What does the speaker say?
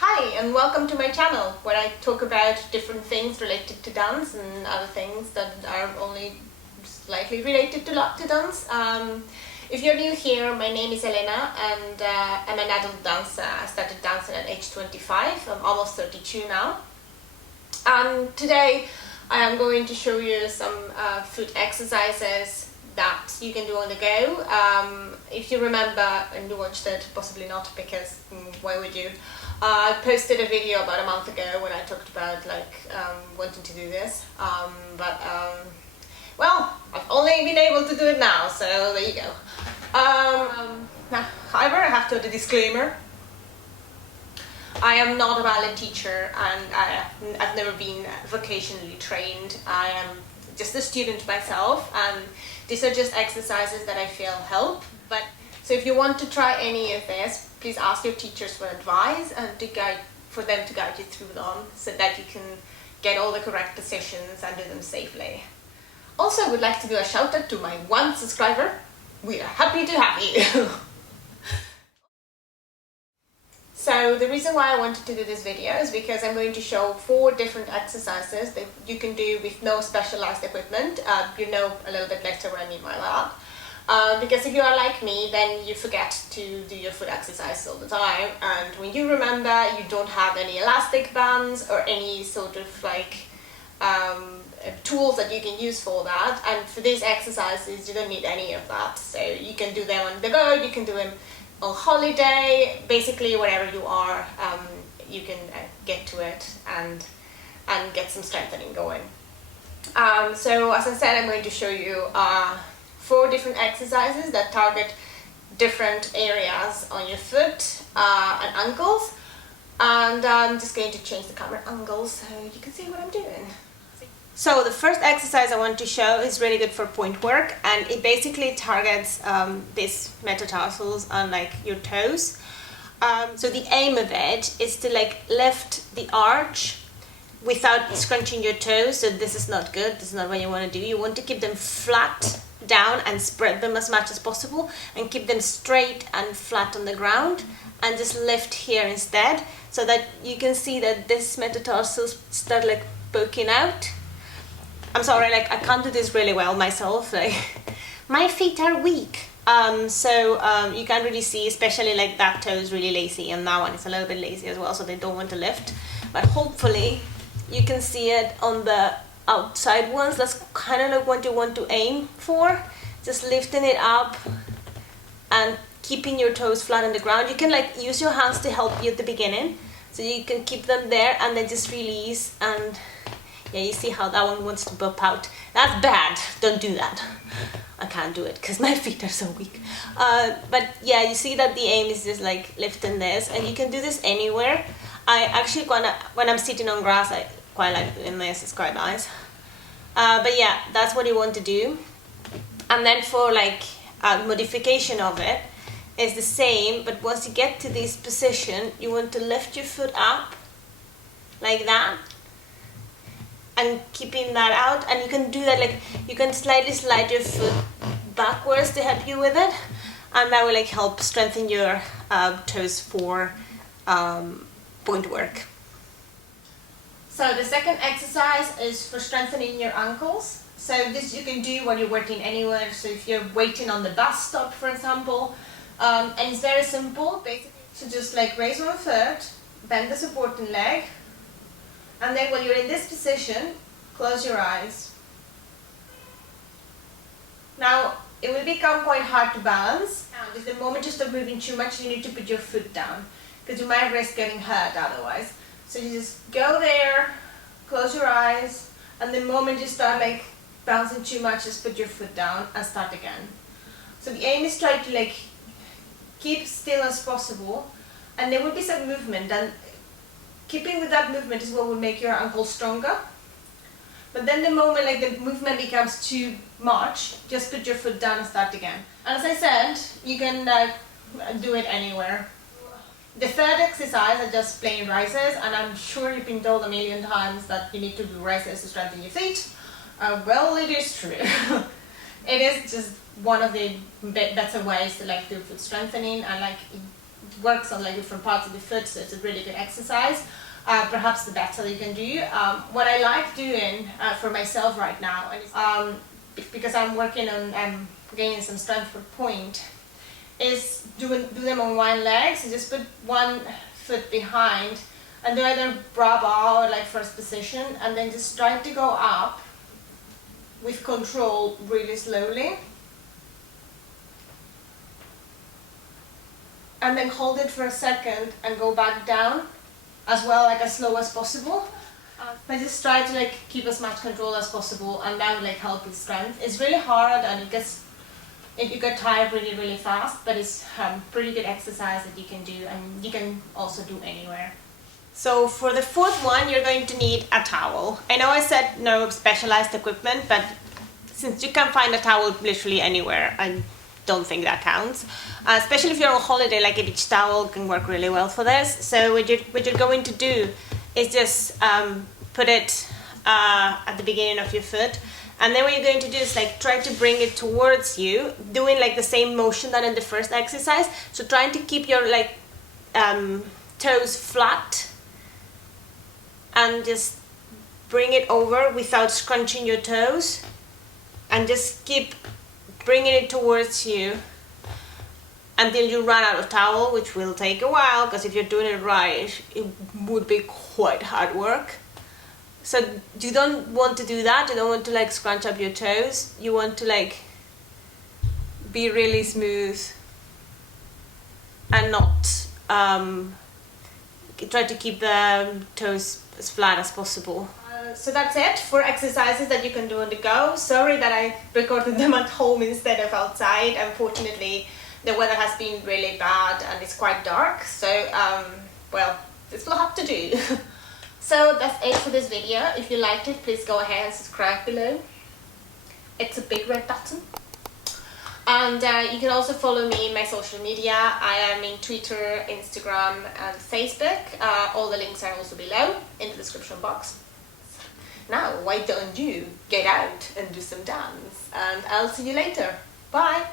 Hi and welcome to my channel where I talk about different things related to dance and other things that are only slightly related to dance. If you're new here, my name is Elena and I'm an adult dancer. I started dancing at age 25. I'm almost 32 now. And today I am going to show you some foot exercises that you can do on the go. If you remember and you watched it, possibly not, because why would you? I posted a video about a month ago when I talked about wanting to do this, well, I've only been able to do it now, so there you go. Now, however, I have to add a disclaimer. I am not a ballet teacher and I've never been vocationally trained. I am just a student myself, and these are just exercises that I feel help. So if you want to try any of this, please ask your teachers for advice and for them to guide you through them so that you can get all the correct positions and do them safely. Also, I would like to do a shout out to my one subscriber. We are happy to have you. So the reason why I wanted to do this video is because I'm going to show 4 different exercises that you can do with no specialized equipment. You know a little bit later what I mean by that. Because if you are like me, then you forget to do your foot exercise all the time, and when you remember, you don't have any elastic bands or any sort of tools that you can use for that. And for these exercises you don't need any of that, so you can do them on the go, you can do them on holiday, basically wherever you are, you can get to it and get some strengthening going. So as I said, I'm going to show you 4 different exercises that target different areas on your foot and ankles, and I'm just going to change the camera angle so you can see what I'm doing. So the first exercise I want to show is really good for point work, and it basically targets these metatarsals on your toes. So the aim of it is to lift the arch without scrunching your toes. So this is not good, this is not what you want to do. You want to keep them flat down and spread them as much as possible and keep them straight and flat on the ground, and just lift here instead, so that you can see that this metatarsals start poking out. I'm sorry, I can't do this really well myself, my feet are weak, so you can't really see, especially that toe is really lazy and that one is a little bit lazy as well, so they don't want to lift, but hopefully you can see it on the outside ones. That's kind of what you want to aim for, just lifting it up and keeping your toes flat on the ground. You can use your hands to help you at the beginning, so you can keep them there and then just release, and yeah, you see how that one wants to pop out. That's bad, don't do that. I can't do it because my feet are so weak. But yeah, you see that the aim is just lifting this, and you can do this anywhere. I actually, when I'm sitting on grass, I quite like doing this, it's quite nice. But yeah, that's what you want to do. And then for a modification of it is the same, but once you get to this position, you want to lift your foot up like that and keeping that out, and you can do that you can slightly slide your foot backwards to help you with it, and that will help strengthen your toes for point work. So the second exercise is for strengthening your ankles. So this you can do while you're working anywhere. So if you're waiting on the bus stop, for example, and it's very simple, basically. So just raise one foot, bend the supporting leg, and then when you're in this position, close your eyes. Now it will become quite hard to balance, and if the moment you start moving too much, you need to put your foot down, because you might risk getting hurt otherwise. So you just go there, close your eyes, and the moment you start bouncing too much, just put your foot down and start again. So the aim is try to keep still as possible, and there will be some movement, and keeping with that movement is what will make your ankle stronger. But then the moment like the movement becomes too much, just put your foot down and start again. And as I said, you can do it anywhere. The third exercise are just plain rises, and I'm sure you've been told a million times that you need to do rises to strengthen your feet. Well, it is true. It is just one of the better ways to like do foot strengthening, and like it works on like different parts of the foot, so it's a really good exercise. Perhaps the better you can do. What I like doing for myself right now, and because I'm working on gaining some strength for pointe, is do them on one leg. So just put one foot behind and do either bra bar or like first position, and then just try to go up with control really slowly, and then hold it for a second and go back down as well, like as slow as possible. But just try to like keep as much control as possible, and that will like help with strength. It's really hard, and you get tired really fast, but it's pretty good exercise that you can do, and you can also do anywhere. So for the fourth one, you're going to need a towel. I know I said no specialized equipment, but since you can find a towel literally anywhere, I don't think that counts. Especially if you're on holiday, like a beach towel can work really well for this. So what you're going to do is just put it at the beginning of your foot, and then what you're going to do is like try to bring it towards you, doing like the same motion than in the first exercise. So trying to keep your like toes flat, and just bring it over without scrunching your toes, and just keep bringing it towards you until you run out of towel, which will take a while, because if you're doing it right, it would be quite hard work. So you don't want to do that. You don't want to like scrunch up your toes. You want to like be really smooth and not try to keep the toes as flat as possible. So that's it for exercises that you can do on the go. Sorry that I recorded them at home instead of outside. Unfortunately, the weather has been really bad and it's quite dark. So, well, this will have to do. So that's it for this video. If you liked it, please go ahead and subscribe below. It's a big red button. And you can also follow me in my social media. I am in Twitter, Instagram and Facebook. All the links are also below in the description box. Now, why don't you get out and do some dance? And I'll see you later. Bye!